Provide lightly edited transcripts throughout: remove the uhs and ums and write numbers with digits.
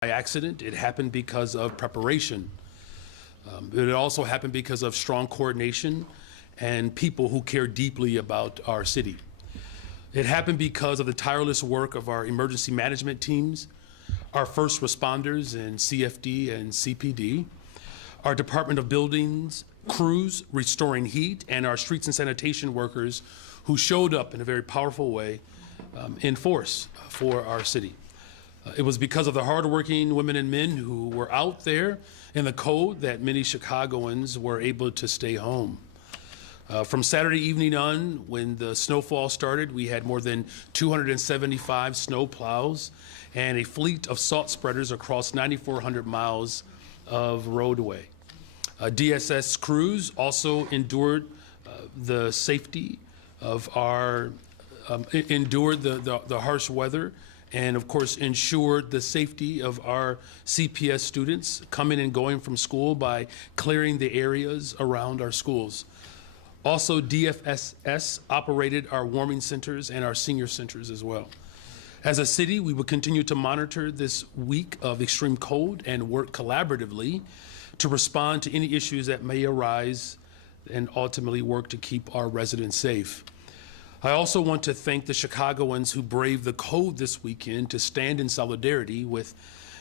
by accident. It happened because of preparation. It also happened because of strong coordination and people who care deeply about our city. It happened because of the tireless work of our emergency management teams, our first responders in CFD and CPD, our Department of Buildings crews restoring heat, and our streets and sanitation workers who showed up in a very powerful way in force for our city. It was because of the hardworking women and men who were out there in the cold that many Chicagoans were able to stay home. From Saturday evening on, when the snowfall started, we had more than 275 snow plows and a fleet of salt spreaders across 9,400 miles of roadway. DSS crews also endured the safety of our, endured the harsh weather, and of course ensured the safety of our CPS students coming and going from school by clearing the areas around our schools. Also, DFSS operated our warming centers and our senior centers as well. As a city, we will continue to monitor this week of extreme cold and work collaboratively to respond to any issues that may arise and ultimately work to keep our residents safe. I also want to thank the Chicagoans who braved the cold this weekend to stand in solidarity with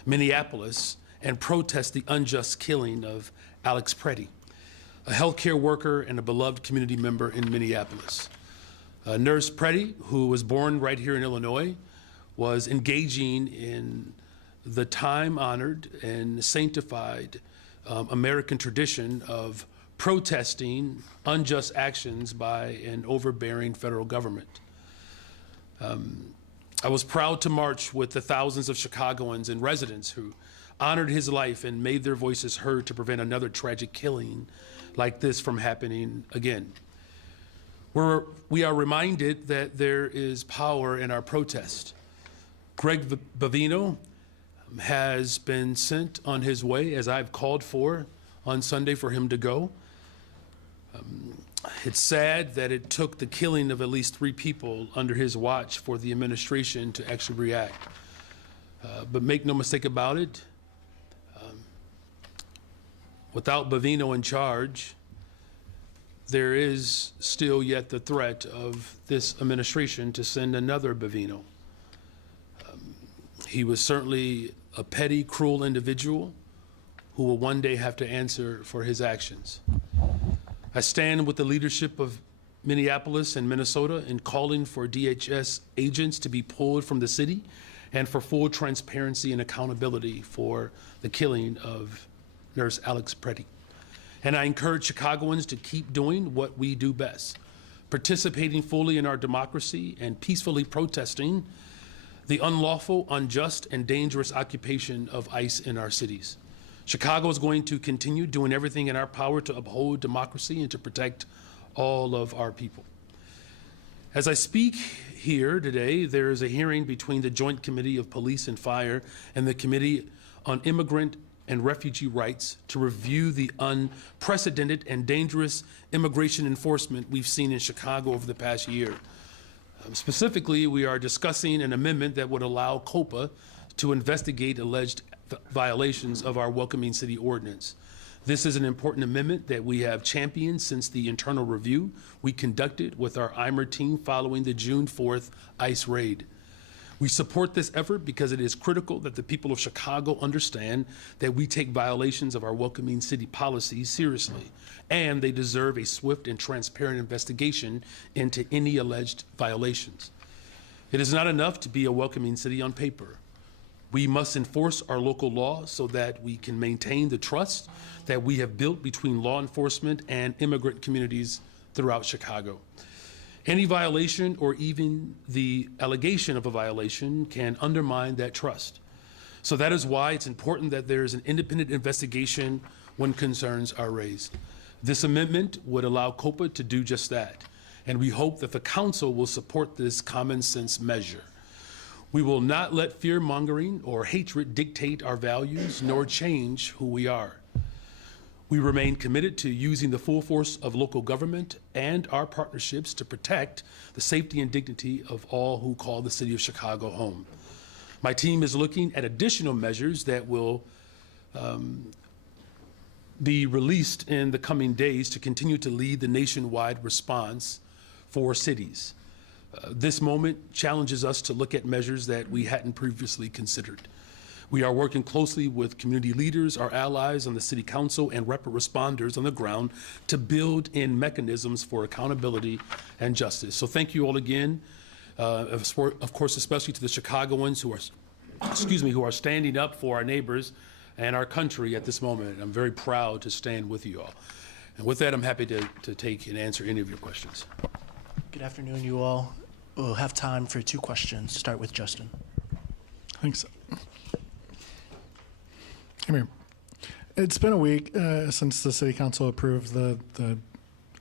Minneapolis and protest the unjust killing of Alex Preddy, a healthcare worker and a beloved community member in Minneapolis. Nurse Preddy, who was born right here in Illinois, was engaging in the time-honored and sanctified American tradition of protesting unjust actions by an overbearing federal government. I was proud to march with the thousands of Chicagoans and residents who honored his life and made their voices heard to prevent another tragic killing like this from happening again. We are reminded that there is power in our protest. Greg Bavino has been sent on his way, as I've called for on Sunday for him to go. It's sad that it took the killing of at least 3 people under his watch for the administration to actually react. But make no mistake about it, without Bavino in charge, there is still yet the threat of this administration to send another Bavino. He was certainly a petty, cruel individual who will one day have to answer for his actions. I stand with the leadership of Minneapolis and Minnesota in calling for DHS agents to be pulled from the city and for full transparency and accountability for the killing of Nurse Alex Preddy. And I encourage Chicagoans to keep doing what we do best, participating fully in our democracy and peacefully protesting the unlawful, unjust, and dangerous occupation of ICE in our cities. Chicago is going to continue doing everything in our power to uphold democracy and to protect all of our people. As I speak here today, there is a hearing between the Joint Committee of Police and Fire and the Committee on Immigrant and Refugee Rights to review the unprecedented and dangerous immigration enforcement we've seen in Chicago over the past year. Specifically, we are discussing an amendment that would allow COPA to investigate alleged violations of our Welcoming City Ordinance. This is an important amendment that we have championed since the internal review we conducted with our IMER team following the June 4th ICE raid. We support this effort because it is critical that the people of Chicago understand that we take violations of our Welcoming City policies seriously, and they deserve a swift and transparent investigation into any alleged violations. It is not enough to be a welcoming city on paper. We must enforce our local law so that we can maintain the trust that we have built between law enforcement and immigrant communities throughout Chicago. Any violation or even the allegation of a violation can undermine that trust. So that is why it's important that there is an independent investigation when concerns are raised. This amendment would allow COPA to do just that, and we hope that the council will support this common sense measure. We will not let fear-mongering or hatred dictate our values nor change who we are. We remain committed to using the full force of local government and our partnerships to protect the safety and dignity of all who call the city of Chicago home. My team is looking at additional measures that will be released in the coming days to continue to lead the nationwide response for cities. This moment challenges us to look at measures that we hadn't previously considered. We are working closely with community leaders, our allies on the City Council, and responders on the ground to build in mechanisms for accountability and justice. So thank you all again, of course, especially to the Chicagoans who are standing up for our neighbors and our country at this moment. I'm very proud to stand with you all. And with that, I'm happy to take and answer any of your questions. Good afternoon, you all. We'll have time for 2 questions. Start with Justin. Thanks. Come here. It's been a week since the City Council approved the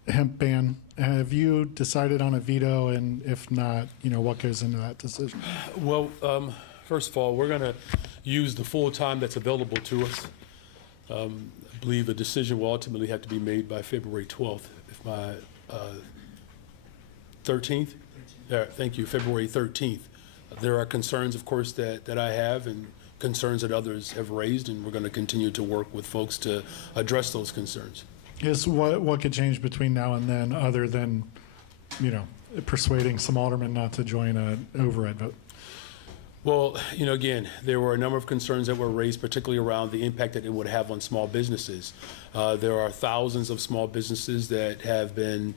hemp ban. Have you decided on a veto, and if not, what goes into that decision? Well, first of all, we're going to use the full time that's available to us. I believe a decision will ultimately have to be made by February 12th, if my 13th? Thank you, February 13th. There are concerns, of course, that I have and concerns that others have raised, and we're going to continue to work with folks to address those concerns. Yes, what could change between now and then, other than, persuading some aldermen not to join an override vote? Well, again, there were a number of concerns that were raised, particularly around the impact that it would have on small businesses. There are thousands of small businesses that have been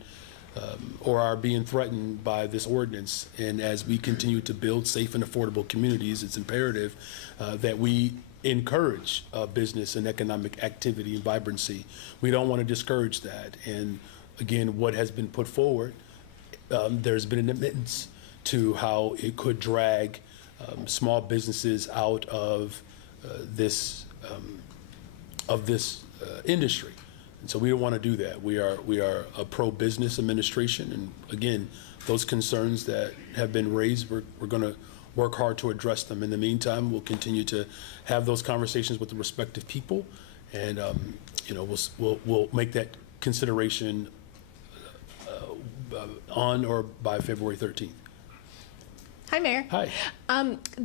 or are being threatened by this ordinance. And as we continue to build safe and affordable communities, it's imperative that we encourage business and economic activity and vibrancy. We don't want to discourage that. And again, what has been put forward, there's been an admittance to how it could drag small businesses out of this industry. And so we don't want to do that. We are a pro-business administration, and again, those concerns that have been raised, we're going to work hard to address them. In the meantime, we'll continue to have those conversations with the respective people, and we'll make that consideration on or by February 13th. Hi, Mayor. Hi.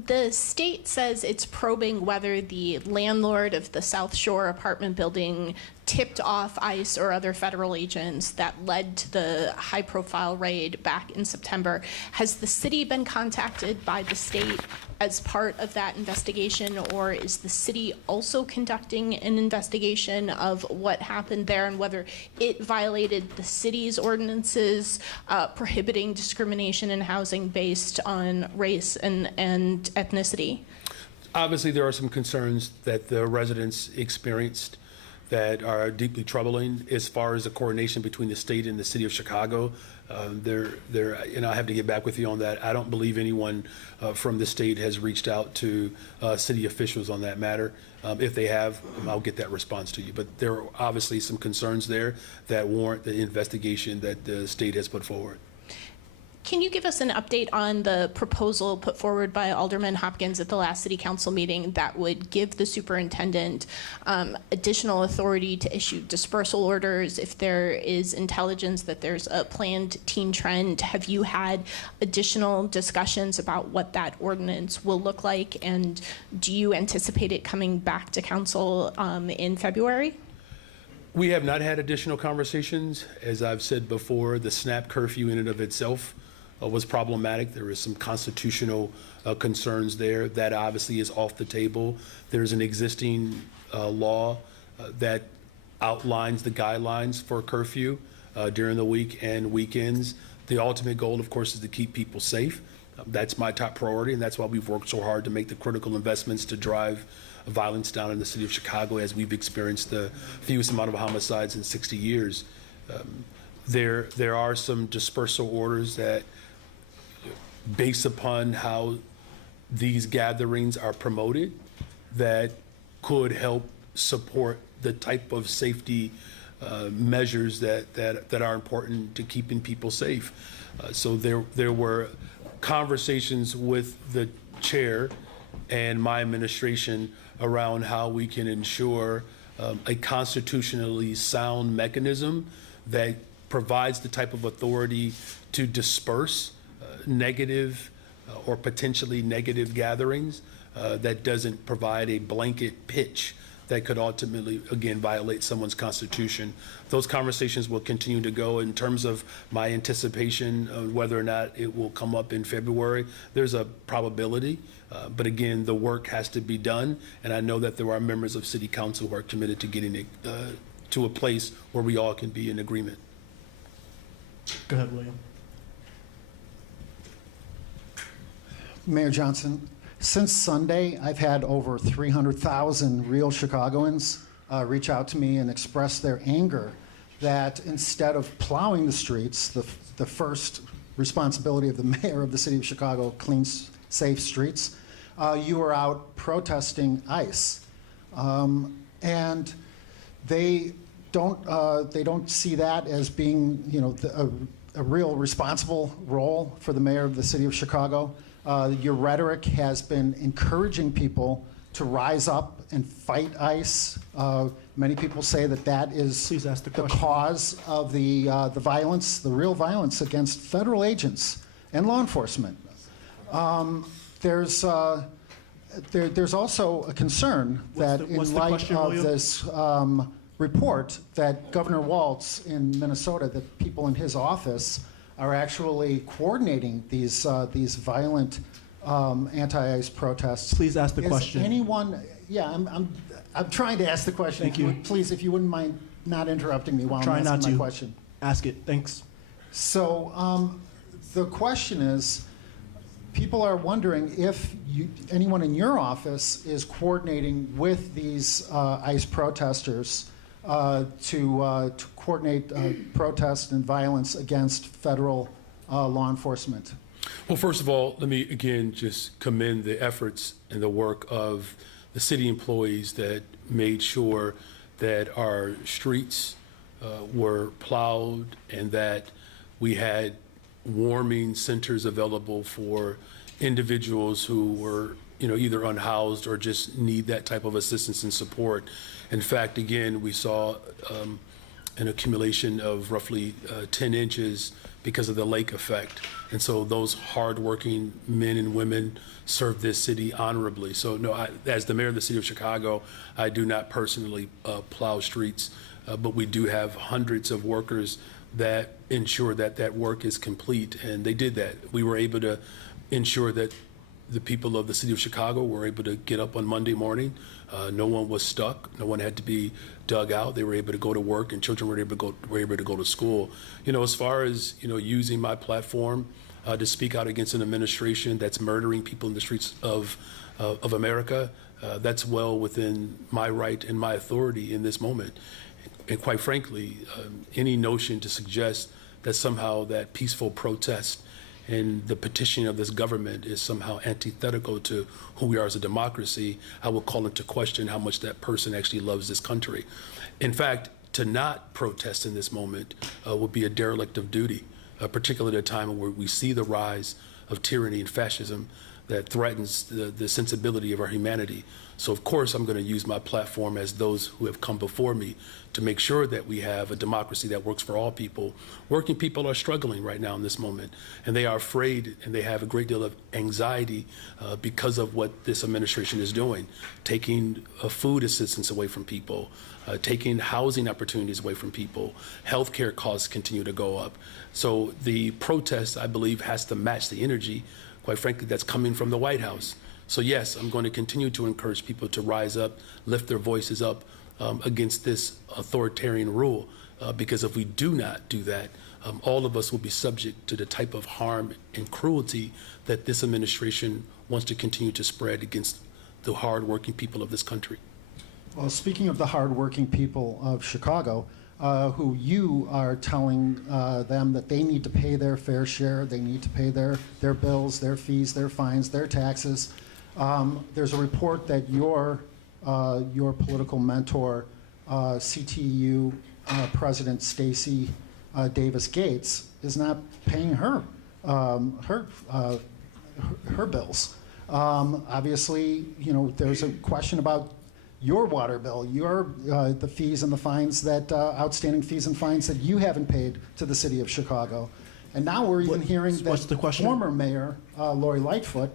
The state says it's probing whether the landlord of the South Shore apartment building tipped off ICE or other federal agents that led to the high-profile raid back in September. Has the city been contacted by the state as part of that investigation, or is the city also conducting an investigation of what happened there and whether it violated the city's ordinances prohibiting discrimination in housing based on race and ethnicity? Obviously, there are some concerns that the residents experienced that are deeply troubling as far as the coordination between the state and the city of Chicago. I have to get back with you on that. I don't believe anyone from the state has reached out to city officials on that matter. If they have, I'll get that response to you. But there are obviously some concerns there that warrant the investigation that the state has put forward. Can you give us an update on the proposal put forward by Alderman Hopkins at the last City Council meeting that would give the superintendent additional authority to issue dispersal orders if there is intelligence that there's a planned teen trend? Have you had additional discussions about what that ordinance will look like, and do you anticipate it coming back to council in February? We have not had additional conversations. As I've said before, the SNAP curfew in and of itself was problematic. There is some constitutional concerns there. That obviously is off the table. There's an existing law that outlines the guidelines for curfew during the week and weekends. The ultimate goal, of course, is to keep people safe. That's my top priority, and that's why we've worked so hard to make the critical investments to drive violence down in the city of Chicago, as we've experienced the fewest amount of homicides in 60 years. There are some dispersal orders that, based upon how these gatherings are promoted, that could help support the type of safety measures that are important to keeping people safe. So there were conversations with the chair and my administration around how we can ensure a constitutionally sound mechanism that provides the type of authority to disperse negative or potentially negative gatherings, that doesn't provide a blanket pitch that could ultimately, again, violate someone's constitution. Those conversations will continue to go. In terms of my anticipation of whether or not it will come up in February, there's a probability. But again, the work has to be done, and I know that there are members of City Council who are committed to getting it to a place where we all can be in agreement. Go ahead, William. Mayor Johnson, since Sunday, I've had over 300,000 real Chicagoans reach out to me and express their anger that instead of plowing the streets, the first responsibility of the mayor of the city of Chicago, clean, safe streets, you are out protesting ICE. And they don't see that as being, you know, a real responsible role for the mayor of the city of Chicago. Your rhetoric has been encouraging people to rise up and fight ICE. Many people say that that is Please ask the the question. cause of the violence, the real violence against federal agents and law enforcement. There's also a concern that what's in the light question, of William? this report that Governor Walz in Minnesota, that people in his office are actually coordinating these violent anti-ICE protests. Please ask the Is question. anyone? Yeah, I'm trying to ask the question. Thank you. Please, if you wouldn't mind not interrupting me while Try I'm not asking my to. question. Ask it. Thanks. So the question is, people are wondering if anyone in your office is coordinating with these ICE protesters to coordinate protest and violence against federal law enforcement. Well, first of all, let me again just commend the efforts and the work of the city employees that made sure that our streets were plowed and that we had warming centers available for individuals who were, you know, either unhoused or just need that type of assistance and support. In fact, again, we saw an accumulation of roughly 10 inches because of the lake effect. And so those hardworking men and women serve this city honorably. So no, as the mayor of the city of Chicago, I do not personally plow streets, but we do have hundreds of workers that ensure that that work is complete, and they did that. We were able to ensure that the people of the city of Chicago were able to get up on Monday morning. No one was stuck. No one had to be dug out. They were able to go to work, and children were able to go to school. You know, as far as, you know, using my platform to speak out against an administration that's murdering people in the streets of America, that's well within my right and my authority in this moment. And quite frankly, any notion to suggest that somehow that peaceful protest and the petitioning of this government is somehow antithetical to who we are as a democracy, I will call into question how much that person actually loves this country. In fact, to not protest in this moment would be a derelict of duty, particularly at a time where we see the rise of tyranny and fascism that threatens the sensibility of our humanity. So of course I'm going to use my platform as those who have come before me to make sure that we have a democracy that works for all people. Working people are struggling right now in this moment, and they are afraid and they have a great deal of anxiety because of what this administration is doing, taking food assistance away from people, taking housing opportunities away from people. Healthcare costs continue to go up. So the protest, I believe, has to match the energy, quite frankly, that's coming from the White House. So yes, I'm going to continue to encourage people to rise up, lift their voices up against this authoritarian rule, because if we do not do that, all of us will be subject to the type of harm and cruelty that this administration wants to continue to spread against the hardworking people of this country. Well, speaking of the hardworking people of Chicago, who you are telling them that they need to pay their fair share, they need to pay their bills, their fees, their fines, their taxes. There's a report that your political mentor, CTU President Stacey Davis Gates, is not paying her bills. Obviously, you know, there's a question about your water bill, the fees and the fines that outstanding fees and fines that you haven't paid to the city of Chicago. And now we're even hearing What's that the question? former mayor Lori Lightfoot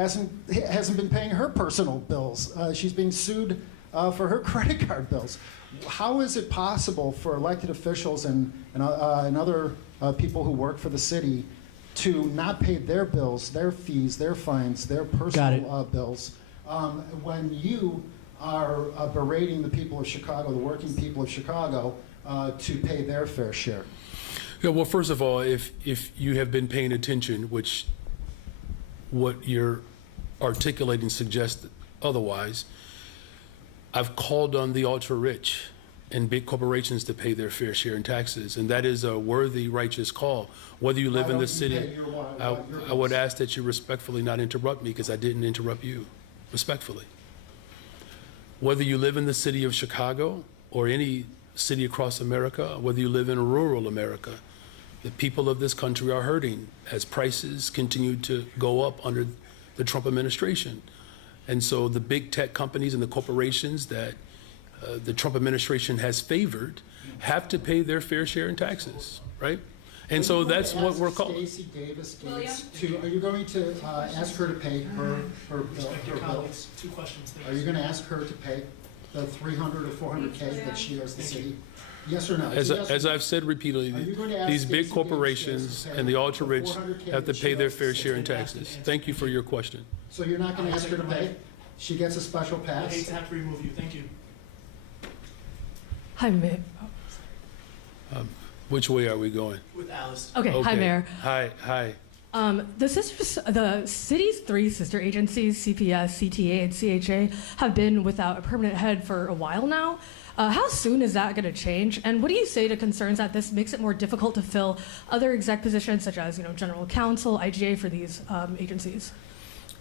hasn't been paying her personal bills. She's being sued for her credit card bills. How is it possible for elected officials and other people who work for the city to not pay their bills, their fees, their fines, their personal bills, when you are berating the people of Chicago, the working people of Chicago, to pay their fair share? Yeah, well, first of all, if you have been paying attention, which what you're articulating suggests otherwise, I've called on the ultra-rich and big corporations to pay their fair share in taxes, and that is a worthy, righteous call. Whether you live in the city, I would ask that you respectfully not interrupt me, because I didn't interrupt you, respectfully. Whether you live in the city of Chicago or any city across America, whether you live in rural America, the people of this country are hurting as prices continue to go up under the Trump administration. And so the big tech companies and the corporations that the Trump administration has favored have to pay their fair share in taxes, right? And so that's what we're calling. Stacey Davis Gates are you going to ask her to pay her bills? 2 questions. Are you going to ask her to pay the 300 or 400K that she owes the city? Yes or no? As I've said repeatedly, these big corporations and the ultra-rich have to pay their fair share in taxes. Thank you for your question. So you're not going to ask her to pay? She gets a special I hate pass? to have to remove you. Thank you. Hi, Mayor. Which way are we going? With Alice. Okay, hi, Mayor. Hi. The city's 3 sister agencies, CPS, CTA, and CHA, have been without a permanent head for a while now. How soon is that going to change? And what do you say to concerns that this makes it more difficult to fill other exec positions, such as general counsel, IGA, for these agencies?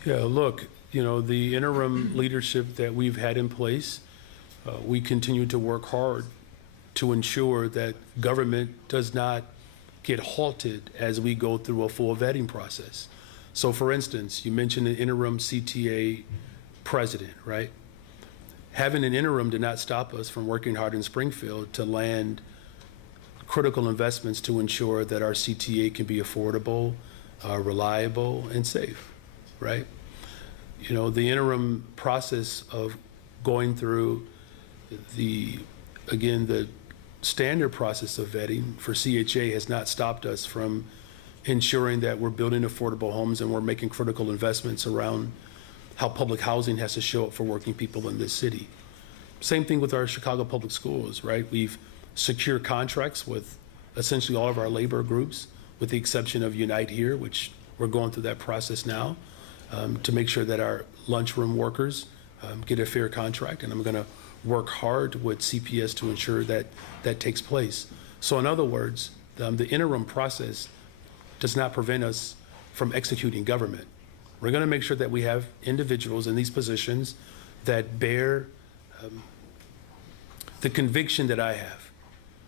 Yeah, look, the interim leadership that we've had in place, we continue to work hard to ensure that government does not get halted as we go through a full vetting process. So for instance, you mentioned an interim CTA president, right? Having an interim did not stop us from working hard in Springfield to land critical investments to ensure that our CTA can be affordable, reliable, and safe, right? The interim process of going through the standard process of vetting for CHA has not stopped us from ensuring that we're building affordable homes and we're making critical investments around how public housing has to show up for working people in this city. Same thing with our Chicago public schools, right? We've secured contracts with essentially all of our labor groups, with the exception of Unite Here, which we're going through that process now, to make sure that our lunchroom workers get a fair contract. And I'm going to work hard with CPS to ensure that that takes place. So in other words, the interim process does not prevent us from executing government. We're going to make sure that we have individuals in these positions that bear the conviction that I have,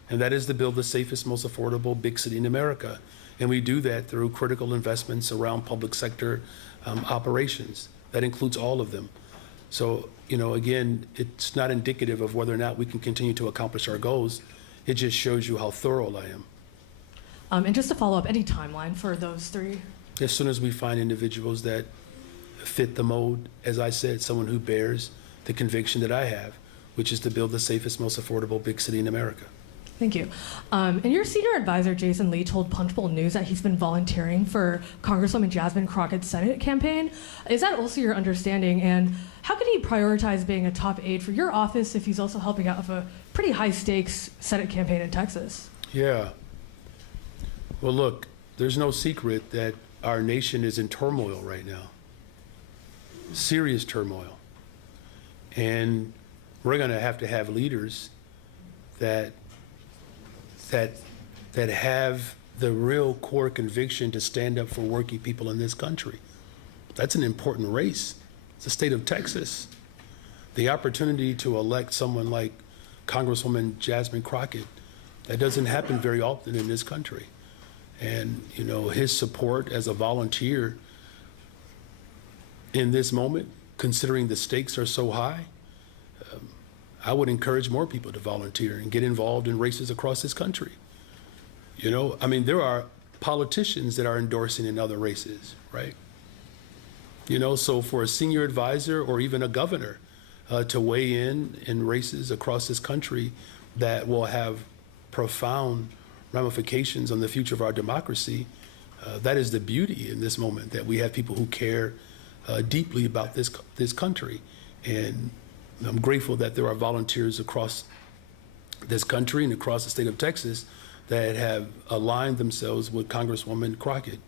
and that is to build the safest, most affordable big city in America. And we do that through critical investments around public sector operations. That includes all of them. So, again, it's not indicative of whether or not we can continue to accomplish our goals. It just shows you how thorough I am. And just to follow up, any timeline for those 3? As soon as we find individuals that fit the mold, as I said, someone who bears the conviction that I have, which is to build the safest, most affordable big city in America. Thank you. And your senior advisor, Jason Lee, told Punchbowl News that he's been volunteering for Congresswoman Jasmine Crockett's Senate campaign. Is that also your understanding? And how can he prioritize being a top aide for your office if he's also helping out with a pretty high-stakes Senate campaign in Texas? Yeah. Well, look, there's no secret that our nation is in turmoil right now. Serious turmoil. And we're going to have leaders that have the real core conviction to stand up for working people in this country. That's an important race. It's the state of Texas. The opportunity to elect someone like Congresswoman Jasmine Crockett, that doesn't happen very often in this country. And, his support as a volunteer in this moment, considering the stakes are so high, I would encourage more people to volunteer and get involved in races across this country. There are politicians that are endorsing in other races, right? So for a senior advisor or even a governor to weigh in races across this country that will have profound ramifications on the future of our democracy, that is the beauty in this moment, that we have people who care deeply about this country. And I'm grateful that there are volunteers across this country and across the state of Texas that have aligned themselves with Congresswoman Crockett,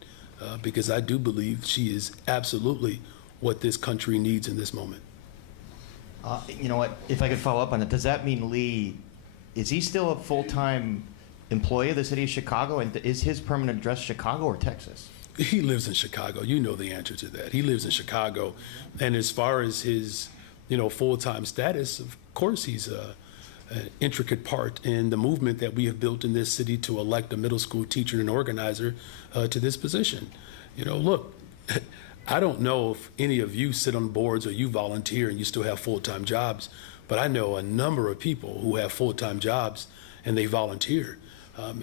because I do believe she is absolutely what this country needs in this moment. You know what, if I could follow up on it, does that mean Lee, is he still a full-time employee of the city of Chicago? And is his permanent address Chicago or Texas? He lives in Chicago. You know the answer to that. He lives in Chicago. And as far as his, full-time status, of course he's an intricate part in the movement that we have built in this city to elect a middle school teacher and organizer to this position. Look, I don't know if any of you sit on boards or you volunteer and you still have full-time jobs, but I know a number of people who have full-time jobs and they volunteer.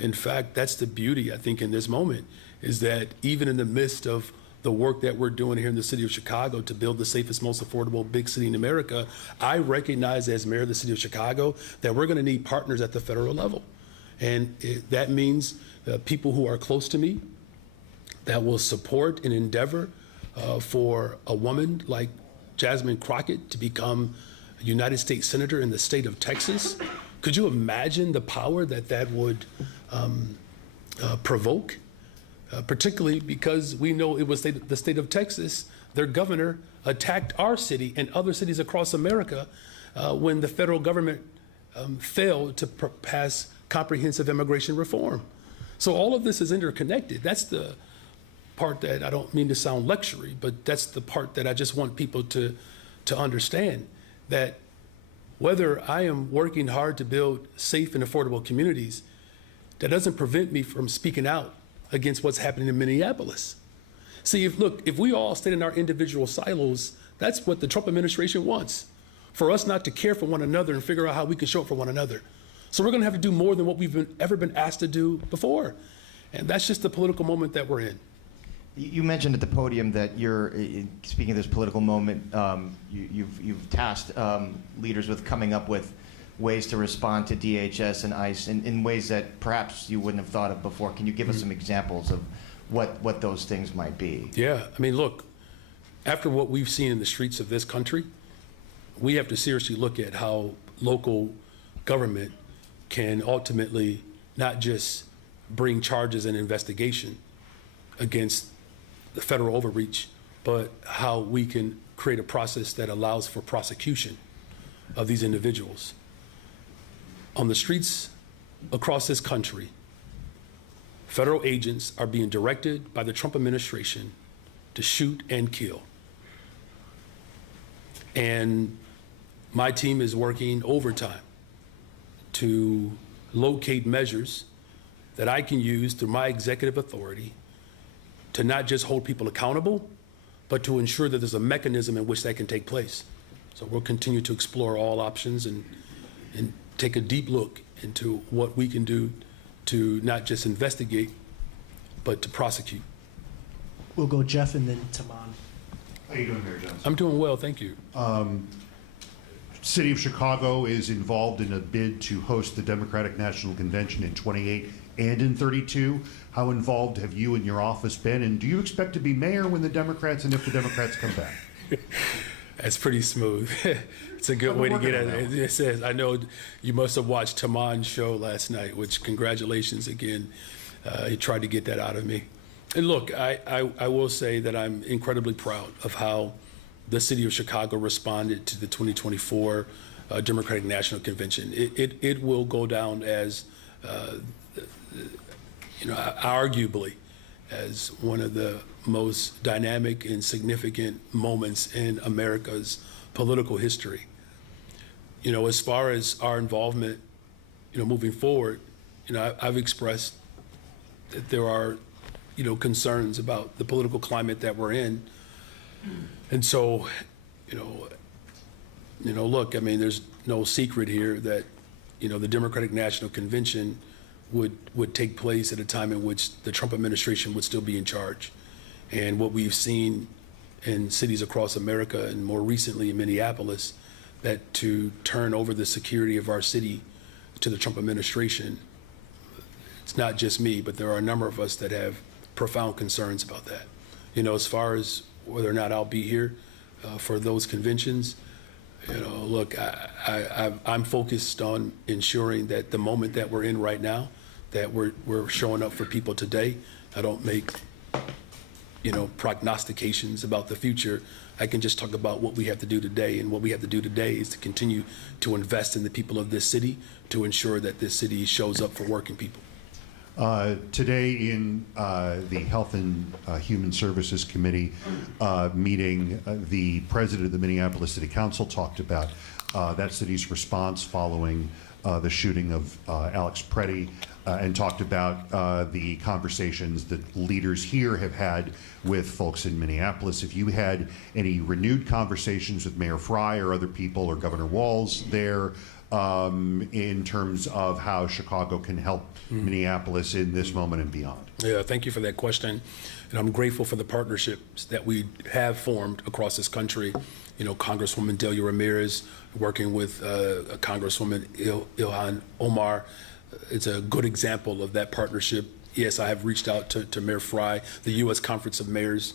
In fact, that's the beauty, I think, in this moment, is that even in the midst of the work that we're doing here in the city of Chicago to build the safest, most affordable big city in America, I recognize as mayor of the city of Chicago that we're going to need partners at the federal level. And that means people who are close to me that will support and endeavor for a woman like Jasmine Crockett to become a United States Senator in the state of Texas. Could you imagine the power that would provoke? Particularly because we know it was the state of Texas, their governor attacked our city and other cities across America when the federal government failed to pass comprehensive immigration reform. So all of this is interconnected. That's the part that I don't mean to sound lectury, but that's the part that I just want people to understand, that whether I am working hard to build safe and affordable communities, that doesn't prevent me from speaking out against what's happening in Minneapolis. See, if we all stayed in our individual silos, that's what the Trump administration wants, for us not to care for one another and figure out how we can show up for one another. So we're gonna have to do more than what we've ever been asked to do before. And that's just the political moment that we're in. You mentioned at the podium that you're, speaking of this political moment, you've tasked leaders with coming up with ways to respond to DHS and ICE in ways that perhaps you wouldn't have thought of before. Can you give us some examples of what those things might be? Yeah, I mean, look, after what we've seen in the streets of this country, we have to seriously look at how local government can ultimately not just bring charges and investigation against the federal overreach, but how we can create a process that allows for prosecution of these individuals. On the streets across this country, federal agents are being directed by the Trump administration to shoot and kill. And my team is working overtime to locate measures that I can use through my executive authority to not just hold people accountable, but to ensure that there's a mechanism in which that can take place. So we'll continue to explore all options and take a deep look into what we can do to not just investigate, but to prosecute. We'll go Jeff and then Taman. How you doing, Mayor Johnson? I'm doing well, thank you. City of Chicago is involved in a bid to host the Democratic National Convention in 28 and in 32. How involved have you and your office been? And do you expect to be mayor when the Democrats, and if the Democrats come back? That's pretty smooth. It's a good way to get at it. It says, I know you must have watched Taman's show last night, which congratulations again. He tried to get that out of me. And look, I will say that I'm incredibly proud of how the city of Chicago responded to the 2024 Democratic National Convention. It will go down as, arguably as one of the most dynamic and significant moments in America's political history. As far as our involvement, moving forward, I've expressed that there are, concerns about the political climate that we're in. And so, look, I mean, there's no secret here that, the Democratic National Convention would take place at a time in which the Trump administration would still be in charge. And what we've seen in cities across America and more recently in Minneapolis, that to turn over the security of our city to the Trump administration, it's not just me, but there are a number of us that have profound concerns about that. You know, as far as whether or not I'll be here for those conventions, you know, look, I'm focused on ensuring that the moment that we're in right now, that we're showing up for people today. I don't make, you know, prognostications about the future. I can just talk about what we have to do today, and what we have to do today is to continue to invest in the people of this city to ensure that this city shows up for working people. Today in the Health and Human Services Committee meeting, the president of the Minneapolis City Council talked about that city's response following the shooting of Alex Preddy, and talked about the conversations that leaders here have had with folks in Minneapolis. If you had any renewed conversations with Mayor Fry or other people or Governor Walz there in terms of how Chicago can help Minneapolis in this moment and beyond? Yeah, thank you for that question. And I'm grateful for the partnerships that we have formed across this country. You know, Congresswoman Delia Ramirez working with Congresswoman Ilhan Omar. It's a good example of that partnership. Yes, I have reached out to Mayor Fry, the U.S. Conference of Mayors.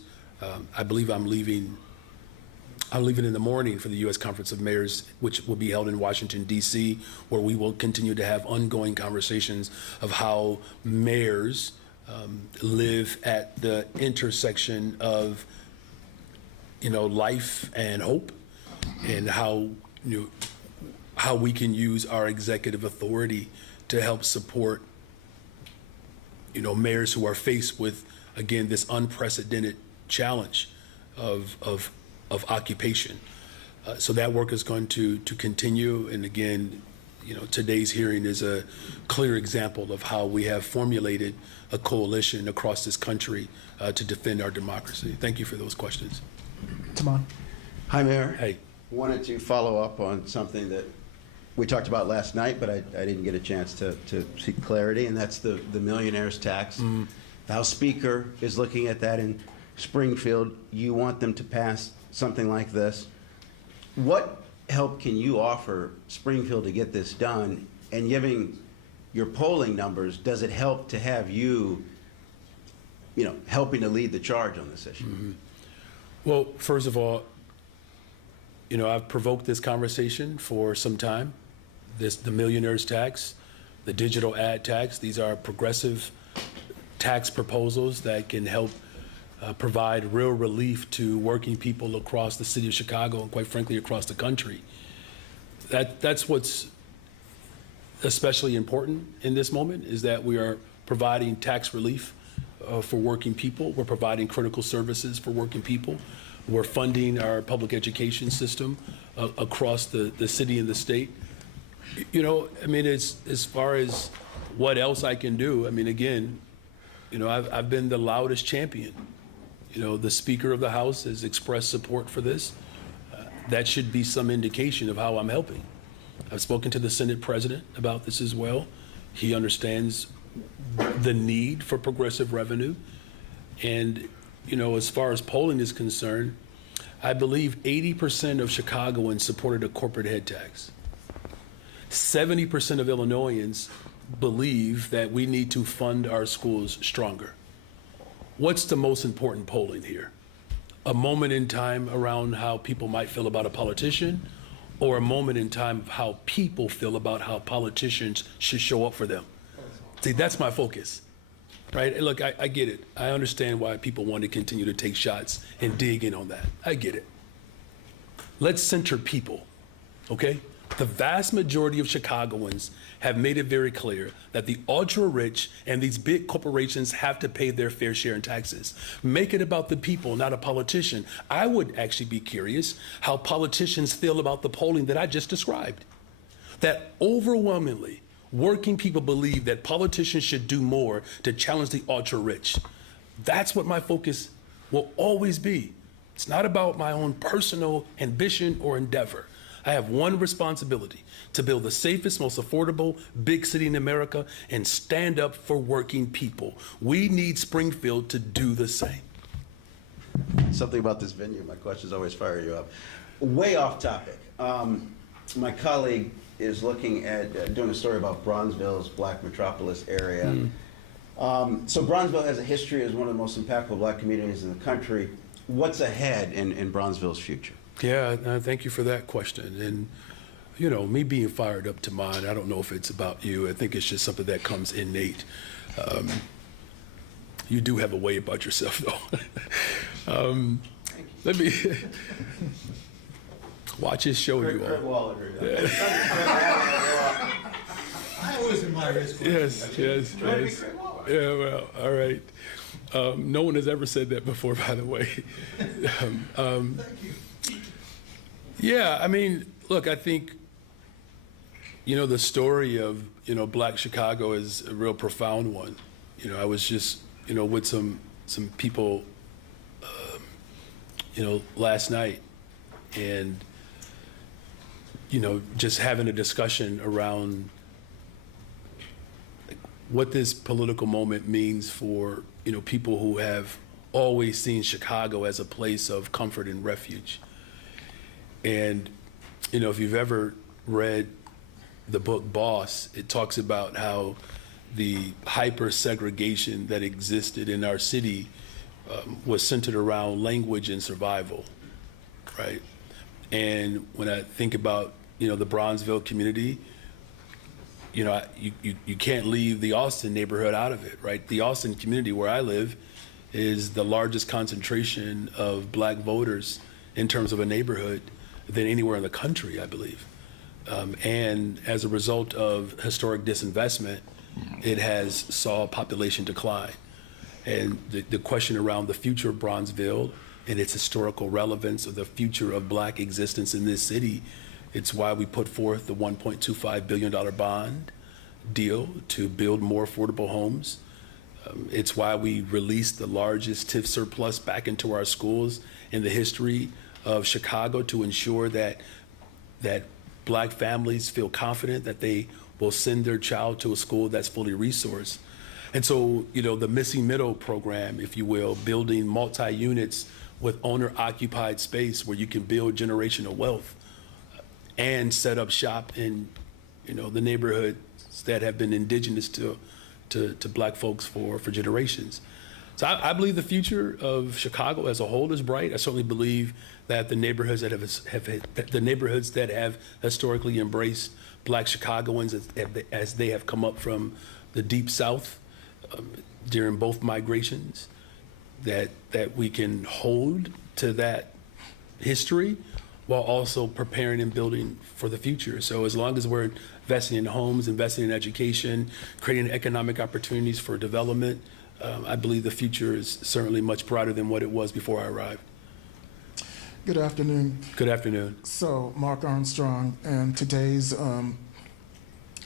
I believe I'm leaving in the morning for the U.S. Conference of Mayors, which will be held in Washington, D.C., where we will continue to have ongoing conversations of how mayors live at the intersection of, you know, life and hope, and how, you know, how we can use our executive authority to help support, you know, mayors who are faced with, again, this unprecedented challenge of occupation. So that work is going to continue. And again, you know, today's hearing is a clear example of how we have formulated a coalition across this country to defend our democracy. Thank you for those questions. Tamon. Hi, Mayor. Hey. Wanted to follow up on something that we talked about last night, but I didn't get a chance to seek clarity, and that's the millionaire's tax. The House Speaker is looking at that in Springfield. You want them to pass something like this. What help can you offer Springfield to get this done? And giving your polling numbers, does it help to have you, you know, helping to lead the charge on this issue? Well, first of all, you know, I've provoked this conversation for some time. The millionaire's tax, the digital ad tax, these are progressive tax proposals that can help provide real relief to working people across the city of Chicago and, quite frankly, across the country. That's what's especially important in this moment, is that we are providing tax relief for working people. We're providing critical services for working people. We're funding our public education system across the city and the state. You know, I mean, as far as what else I can do, I mean, again, you know, I've been the loudest champion. You know, the Speaker of the House has expressed support for this. That should be some indication of how I'm helping. I've spoken to the Senate President about this as well. He understands the need for progressive revenue. And, you know, as far as polling is concerned, I believe 80% of Chicagoans supported a corporate head tax. 70% of Illinoisans believe that we need to fund our schools stronger. What's the most important polling here? A moment in time around how people might feel about a politician, or a moment in time of how people feel about how politicians should show up for them? See, that's my focus, right? Look, I get it. I understand why people want to continue to take shots and dig in on that. I get it. Let's center people, okay? The vast majority of Chicagoans have made it very clear that the ultra-rich and these big corporations have to pay their fair share in taxes. Make it about the people, not a politician. I would actually be curious how politicians feel about the polling that I just described. That overwhelmingly, working people believe that politicians should do more to challenge the ultra-rich. That's what my focus will always be. It's not about my own personal ambition or endeavor. I have one responsibility: to build the safest, most affordable big city in America and stand up for working people. We need Springfield to do the same. something about this venue. My questions always fire you up. Way off topic. My colleague is looking at doing a story about Bronzeville's Black metropolis area. So Bronzeville has a history as one of the most impactful Black communities in the country. What's ahead in Bronzeville's future? Yeah, thank you for that question. And, you know, me being fired up to mine, I don't know if it's about you. I think it's just something that comes innate. You do have a way about yourself, though. Let me watch his show, you all. I always admire his Yes. Yeah, well, all right. No one has ever said that before, by the way. Yeah, I mean, look, I think, you know, the story of, you know, Black Chicago is a real profound one. You know, I was just, you know, with some people, you know, last night, and, you know, just having a discussion around what this political moment means for, you know, people who have always seen Chicago as a place of comfort and refuge. And, you know, if you've ever read the book Boss, it talks about how the hyper segregation that existed in our city was centered around language and survival, right? And when I think about, you know, the Bronzeville community, you know, you can't leave the Austin neighborhood out of it, right? The Austin community where I live is the largest concentration of Black voters in terms of a neighborhood than anywhere in the country, I believe. And as a result of historic disinvestment, it has saw population decline. And the question around the future of Bronzeville and its historical relevance of the future of Black existence in this city, it's why we put forth the $1.25 billion bond deal to build more affordable homes. It's why we released the largest TIF surplus back into our schools in the history of Chicago to ensure that Black families feel confident that they will send their child to a school that's fully resourced. And so, you know, the missing middle program, if you will, building multi-units with owner-occupied space where you can build generational wealth and set up shop in, you know, the neighborhoods that have been indigenous to Black folks for generations. So I believe the future of Chicago as a whole is bright. I certainly believe that the neighborhoods that have historically embraced Black Chicagoans as they have come up from the Deep South during both migrations, that we can hold to that history while also preparing and building for the future. So as long as we're investing in homes, investing in education, creating economic opportunities for development, I believe the future is certainly much brighter than what it was before I arrived. Good afternoon. Good afternoon. So, Mark Armstrong, and today's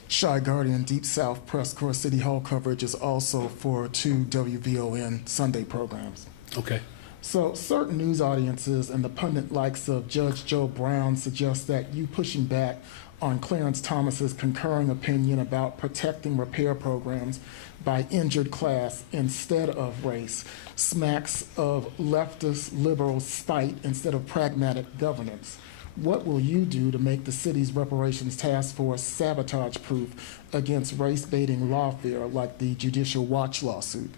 Chi Guardian Deep South Press Corps City Hall coverage is also for 2 WVON Sunday programs. Okay. So, certain news audiences and the pundit likes of Judge Joe Brown suggest that you pushing back on Clarence Thomas's concurring opinion about protecting repair programs by injured class instead of race smacks of leftist liberal spite instead of pragmatic governance. What will you do to make the city's reparations task force sabotage-proof against race-baiting lawfare like the Judicial Watch lawsuit?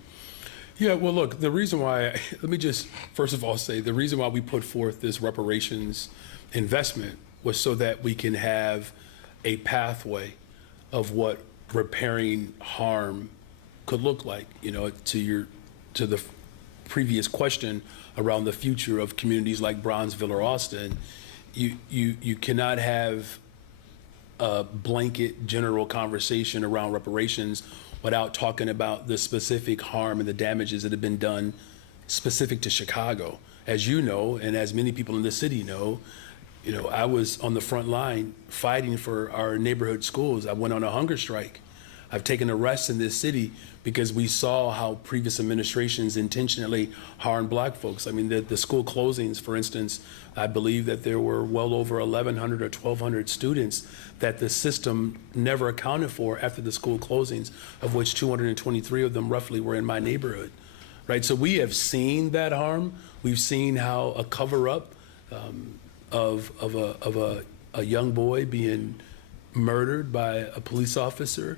Yeah, well, look, the reason why, let me just first of all say, the reason why we put forth this reparations investment was so that we can have a pathway of what repairing harm could look like. You know, to the previous question around the future of communities like Bronzeville or Austin, you cannot have a blanket general conversation around reparations without talking about the specific harm and the damages that have been done specific to Chicago. As you know, and as many people in the city know, you know, I was on the front line fighting for our neighborhood schools. I went on a hunger strike. I've taken arrests in this city because we saw how previous administrations intentionally harmed Black folks. I mean, the school closings, for instance, I believe that there were well over 1,100 or 1,200 students that the system never accounted for after the school closings, of which 223 of them roughly were in my neighborhood, right? So we have seen that harm. We've seen how a cover-up of a young boy being murdered by a police officer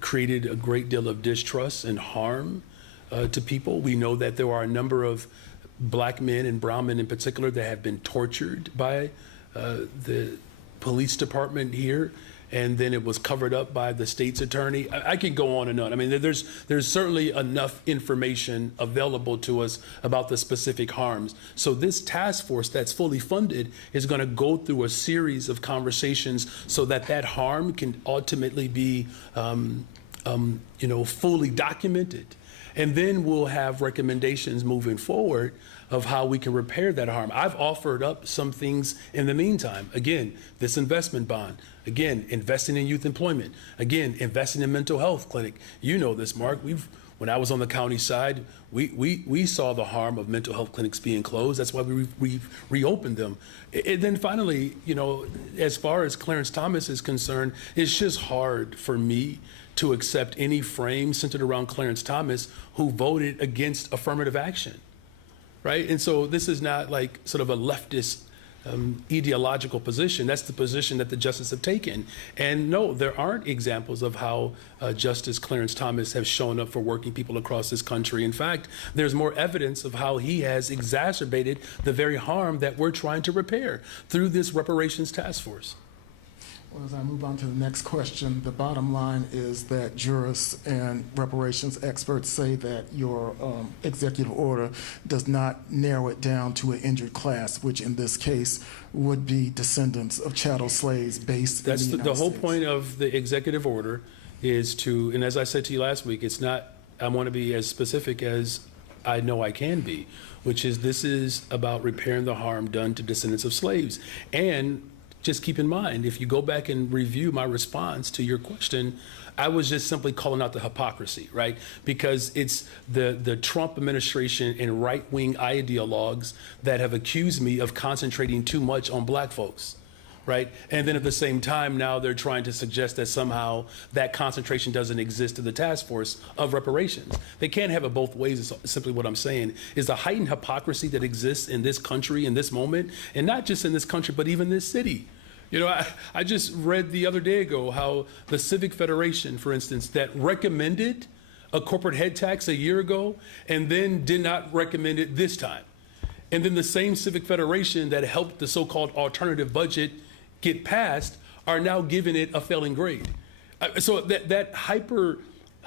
created a great deal of distrust and harm to people. We know that there are a number of black men and brown men in particular that have been tortured by the police department here, and then it was covered up by the state's attorney. I could go on and on. I mean, there's certainly enough information available to us about the specific harms. So this task force that's fully funded is going to go through a series of conversations so that that harm can ultimately be, fully documented. And then we'll have recommendations moving forward of how we can repair that harm. I've offered up some things in the meantime. Again, this investment bond. Again, investing in youth employment. Again, investing in mental health clinic. You know this, Mark. When I was on the county side, we saw the harm of mental health clinics being closed. That's why we reopened them. And then finally, as far as Clarence Thomas is concerned, it's just hard for me to accept any frame centered around Clarence Thomas who voted against affirmative action, right? And so this is not like sort of a leftist ideological position. That's the position that the justices have taken. And no, there aren't examples of how Justice Clarence Thomas has shown up for working people across this country. In fact, there's more evidence of how he has exacerbated the very harm that we're trying to repair through this reparations task force. Well, as I move on to the next question, the bottom line is that jurists and reparations experts say that your executive order does not narrow it down to an injured class, which in this case would be descendants of chattel slaves based That's in the the United whole States. point of the executive order is to, and as I said to you last week, it's not, I want to be as specific as I know I can be, which is this is about repairing the harm done to descendants of slaves. And just keep in mind, if you go back and review my response to your question, I was just simply calling out the hypocrisy, right? Because it's the Trump administration and right-wing ideologues that have accused me of concentrating too much on black folks, right? And then at the same time, now they're trying to suggest that somehow that concentration doesn't exist in the task force of reparations. They can't have it both ways, is simply what I'm saying, is the heightened hypocrisy that exists in this country, in this moment, and not just in this country, but even this city. I just read the other day ago how the Civic Federation, for instance, that recommended a corporate head tax a year ago and then did not recommend it this time. And then the same Civic Federation that helped the so-called alternative budget get passed are now giving it a failing grade. So that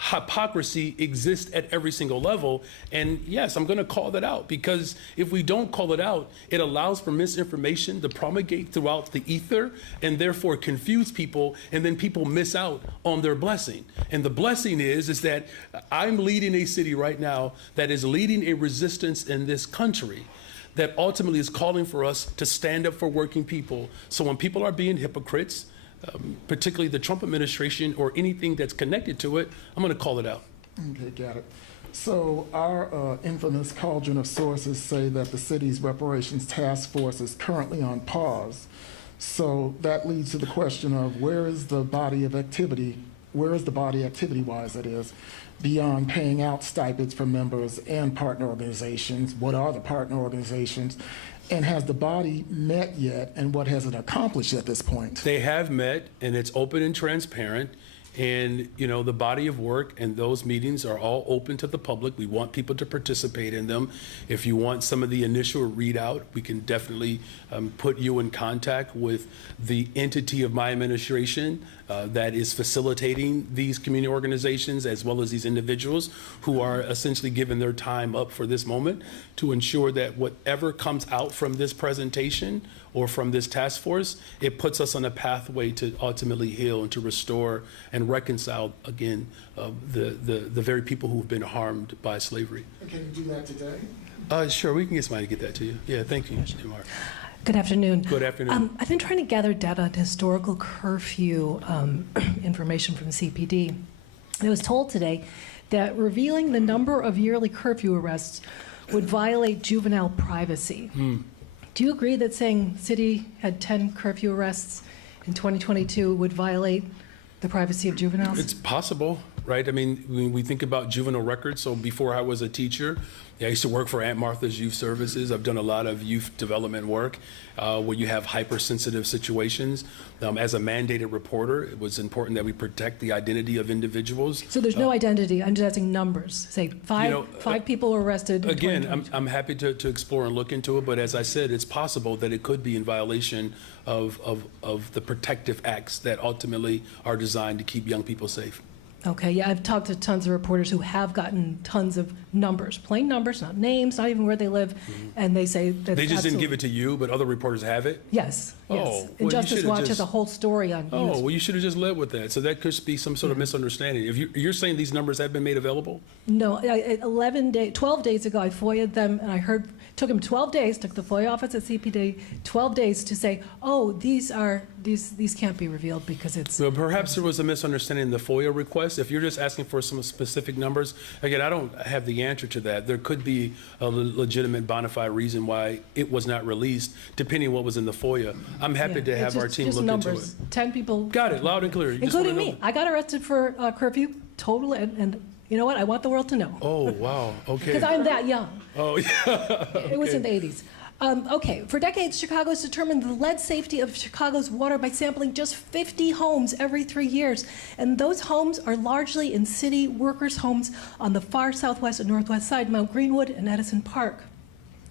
hypocrisy exists at every single level. And yes, I'm going to call that out, because if we don't call it out, it allows for misinformation to promulgate throughout the ether and therefore confuse people, and then people miss out on their blessing. And the blessing is that I'm leading a city right now that is leading a resistance in this country that ultimately is calling for us to stand up for working people. So when people are being hypocrites, particularly the Trump administration or anything that's connected to it, I'm going to call it out. Okay, got it. So our infamous cauldron of sources say that the city's reparations task force is currently on pause. So that leads to the question of where is the body activity-wise, that is, beyond paying out stipends for members and partner organizations? What are the partner organizations? And has the body met yet, and what has it accomplished at this point? They have met, and it's open and transparent. And, the body of work and those meetings are all open to the public. We want people to participate in them. If you want some of the initial readout, we can definitely put you in contact with the entity of my administration that is facilitating these community organizations as well as these individuals who are essentially giving their time up for this moment to ensure that whatever comes out from this presentation or from this task force, it puts us on a pathway to ultimately heal and to restore and reconcile again the very people who have been harmed by slavery. Can you do that today? Sure, we can get somebody to get that to you. Yeah, thank you, Mark. Good afternoon. Good afternoon. I've been trying to gather data on historical curfew information from CPD. I was told today that revealing the number of yearly curfew arrests would violate juvenile privacy. Do you agree that saying city had 10 curfew arrests in 2022 would violate the privacy of juveniles? It's possible, right? I mean, when we think about juvenile records, so before I was a teacher, I used to work for Aunt Martha's Youth Services. I've done a lot of youth development work where you have hypersensitive situations. As a mandated reporter, it was important that we protect the identity of individuals. So there's no identity, I'm just asking numbers. Say five people were arrested. in Again, 2022. I'm happy to explore and look into it, but as I said, it's possible that it could be in violation of the protective acts that ultimately are designed to keep young people safe. Okay, yeah, I've talked to tons of reporters who have gotten tons of numbers, plain numbers, not names, not even where they live, and they say that They just didn't give it to you, but other reporters have it? Yes, Oh, yes. well, you Injustice should've Watch just- has a whole story on Oh, youth. well, you should have just led with that. So that could be some sort of misunderstanding. If you're saying these numbers have been made available? No, 12 days ago, I FOIA'd them, and I heard, took them 12 days, took the FOIA office at CPD, 12 days to say, oh, these can't be revealed because it's. Well, perhaps there was a misunderstanding in the FOIA request. If you're just asking for some specific numbers, again, I don't have the answer to that. There could be a legitimate bona fide reason why it was not released, depending on what was in the FOIA. I'm happy to have our team just look numbers. into it. 10 people. Got it, loud and clear. You just Including wanna know. me. I got arrested for curfew, total, and you know what? I want the world to know. Oh, wow, okay. Because I'm that young. Oh, yeah. It was in the 80s. Okay, for decades, Chicago has determined the lead safety of Chicago's water by sampling just 50 homes every 3 years. And those homes are largely in city workers' homes on the far southwest and northwest side, Mount Greenwood and Edison Park.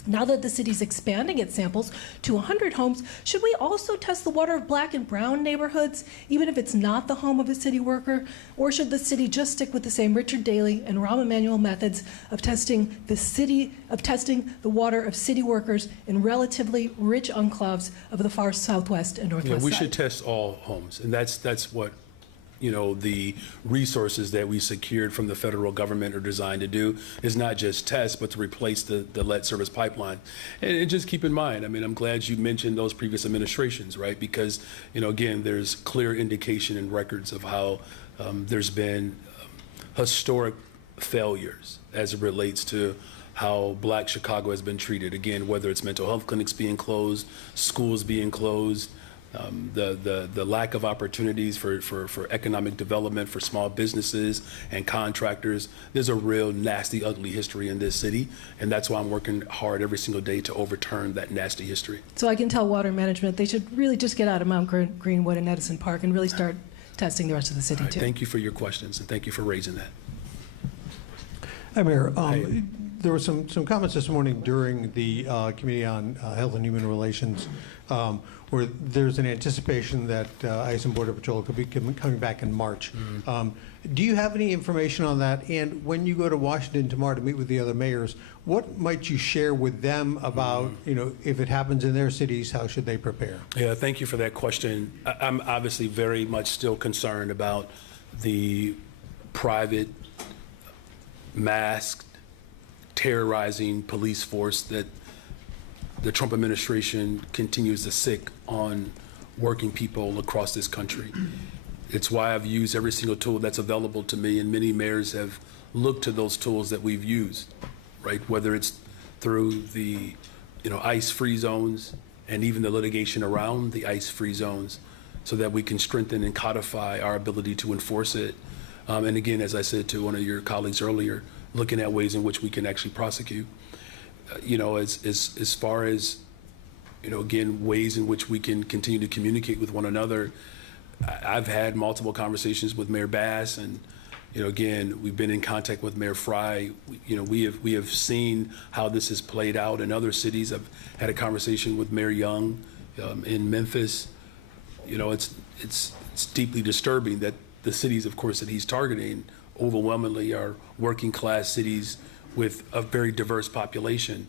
Now that the city's expanding its samples to 100 homes, should we also test the water of black and brown neighborhoods, even if it's not the home of a city worker? Or should the city just stick with the same Richard Daley and Rahm Emanuel methods of testing the water of city workers in relatively rich enclaves of the far southwest and Yeah, northwest we side? should test all homes, and that's what, the resources that we secured from the federal government are designed to do, is not just test, but to replace the lead service pipeline. And just keep in mind, I mean, I'm glad you mentioned those previous administrations, right? Because, again, there's clear indication and records of how there's been historic failures as it relates to how Black Chicago has been treated. Again, whether it's mental health clinics being closed, schools being closed, the lack of opportunities for economic development for small businesses and contractors. There's a real nasty, ugly history in this city, and that's why I'm working hard every single day to overturn that nasty history. So I can tell water management, they should really just get out of Mount Greenwood and Edison Park and really start testing the rest of the city, All right, too. thank you for your questions, and thank you for raising that. Hi, Mayor. There were some comments this morning during the Committee on Health and Human Relations where there's an anticipation that ICE and Border Patrol could be coming back in March. Do you have any information on that? And when you go to Washington tomorrow to meet with the other mayors, what might you share with them about, if it happens in their cities, how should they prepare? Yeah, thank you for that question. I'm obviously very much still concerned about the private, masked, terrorizing police force that the Trump administration continues to sick on working people across this country. It's why I've used every single tool that's available to me, and many mayors have looked to those tools that we've used, right? Whether it's through the, ICE-free zones and even the litigation around the ICE-free zones, so that we can strengthen and codify our ability to enforce it. And again, as I said to one of your colleagues earlier, looking at ways in which we can actually prosecute. As far as, again, ways in which we can continue to communicate with one another, I've had multiple conversations with Mayor Bass, and, again, we've been in contact with Mayor Fry. We have seen how this has played out in other cities. I've had a conversation with Mayor Young in Memphis. It's deeply disturbing that the cities, of course, that he's targeting overwhelmingly are working class cities with a very diverse population.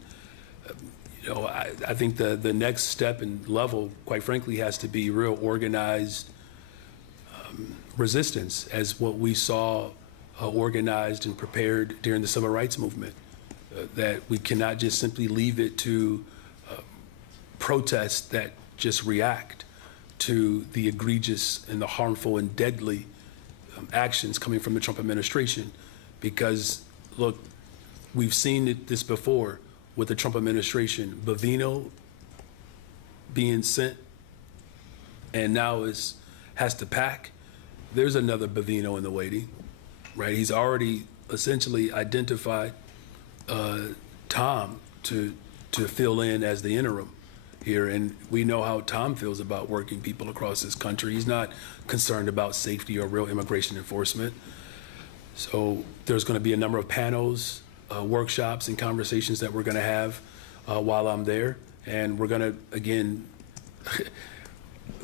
I think the next step and level, quite frankly, has to be real organized resistance, as what we saw organized and prepared during the civil rights movement. That we cannot just simply leave it to protests that just react to the egregious and the harmful and deadly actions coming from the Trump administration. Because, look, we've seen this before with the Trump administration. Bovino being sent and now has to pack. There's another Bovino in the waiting. right? He's already essentially identified Tom to fill in as the interim here, and we know how Tom feels about working people across this country. He's not concerned about safety or real immigration enforcement. So there's going to be a number of panels, workshops, and conversations that we're going to have while I'm there, and we're going to, again,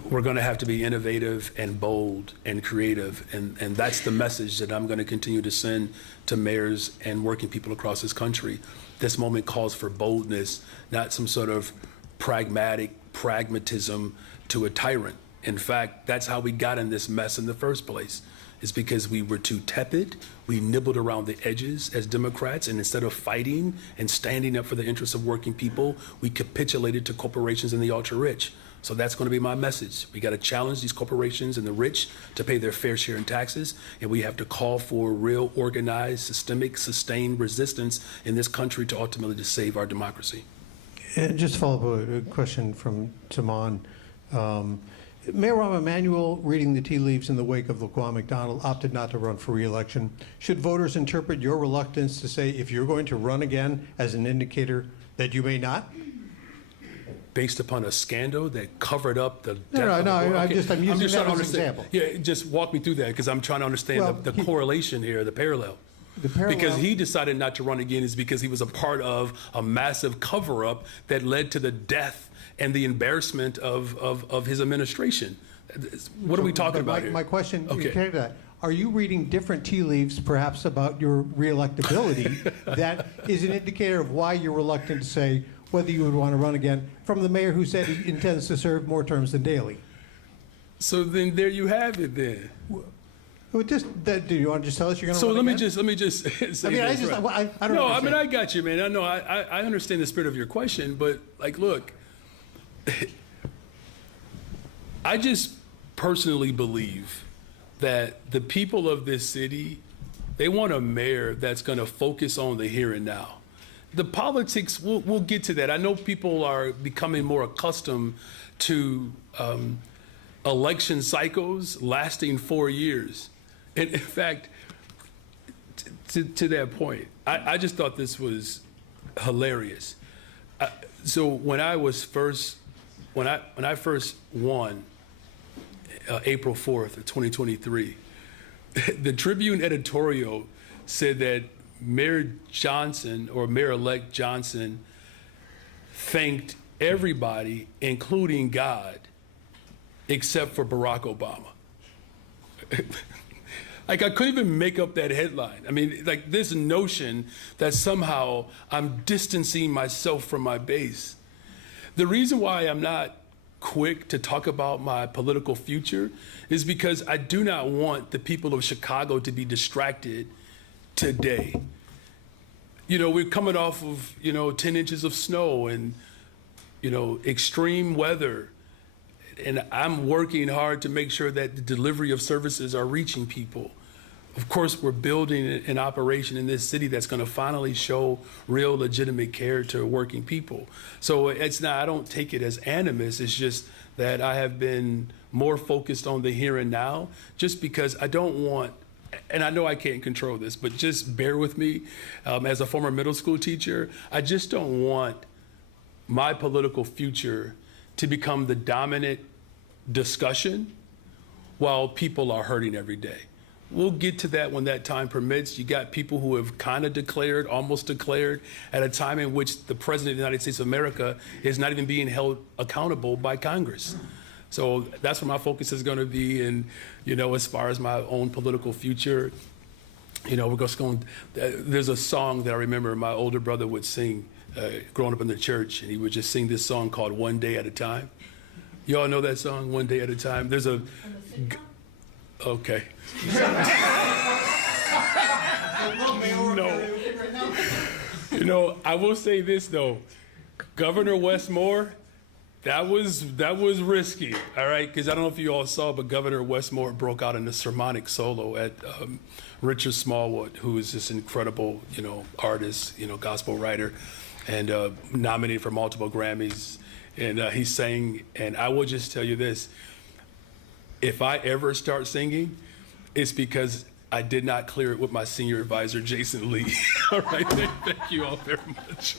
we're going to have to be innovative and bold and creative, and that's the message that I'm going to continue to send to mayors and working people across this country. This moment calls for boldness, not some sort of pragmatism to a tyrant. In fact, that's how we got in this mess in the first place. It's because we were too tepid. We nibbled around the edges as Democrats, and instead of fighting and standing up for the interests of working people, we capitulated to corporations and the ultra-rich. So that's going to be my message. We got to challenge these corporations and the rich to pay their fair share in taxes, and we have to call for real, organized, systemic, sustained resistance in this country to ultimately to save our democracy. And just to follow up a question from Taman. Mayor Rahm Emanuel, reading the tea leaves in the wake of Laquan McDonald, opted not to run for re-election. Should voters interpret your reluctance to say if you're going to run again as an indicator that you may not? Based upon a scandal that covered up the death No, of a boy? I'm using that as an understand. example. Yeah, just walk me through that, because I'm trying to understand Well, the correlation here, the parallel. Because he decided not to run again is because he was a part of a massive cover-up that led to the death and the embarrassment of his administration. What are we talking about here? My question, Okay. are you reading different tea leaves, perhaps about your reelectability, that is an indicator of why you're reluctant to say whether you would want to run again, from the mayor who said he intends to serve more terms than Daley? So then there you have it then. Well, do you want to just tell us you're going to So run let me again? just say I mean, this, I right. don't No, understand. I mean, I got you, man. I know, I understand the spirit of your question, but like, look, I just personally believe that the people of this city, they want a mayor that's going to focus on the here and now. The politics, we'll get to that. I know people are becoming more accustomed to election cycles lasting 4 years. And in fact, to that point, I just thought this was hilarious. So when I first won April 4th of 2023, the Tribune editorial said that Mayor Johnson, or Mayor-elect Johnson, thanked everybody, including God, except for Barack Obama. Like, I couldn't even make up that headline. I mean, like, this notion that somehow I'm distancing myself from my base. The reason why I'm not quick to talk about my political future is because I do not want the people of Chicago to be distracted today. You know, we're coming off of, 10 inches of snow and, extreme weather. And I'm working hard to make sure that the delivery of services are reaching people. Of course, we're building an operation in this city that's going to finally show real legitimate care to working people. So it's not, I don't take it as animus. It's just that I have been more focused on the here and now, just because I don't want, and I know I can't control this, but just bear with me. As a former middle school teacher, I just don't want my political future to become the dominant discussion while people are hurting every day. We'll get to that when that time permits. You got people who have kind of declared, almost declared, at a time in which the President of the United States of America is not even being held accountable by Congress. So that's where my focus is going to be. And, as far as my own political future, we're just going, there's a song that I remember my older brother would sing growing up in the church, and he would just sing this song called One Day at a Time. You all know that song, One Day at a Time? There's a... Okay. No. I will say this, though. Governor Wes Moore, that was risky, all right? Because I don't know if you all saw, but Governor Wes Moore broke out in a sermonic solo at Richard Smallwood, who is this incredible, artist, gospel writer, and nominated for multiple Grammys. And he sang, and I will just tell you this, if I ever start singing, it's because I did not clear it with my senior advisor, Jason Lee. All right, thank you all very much.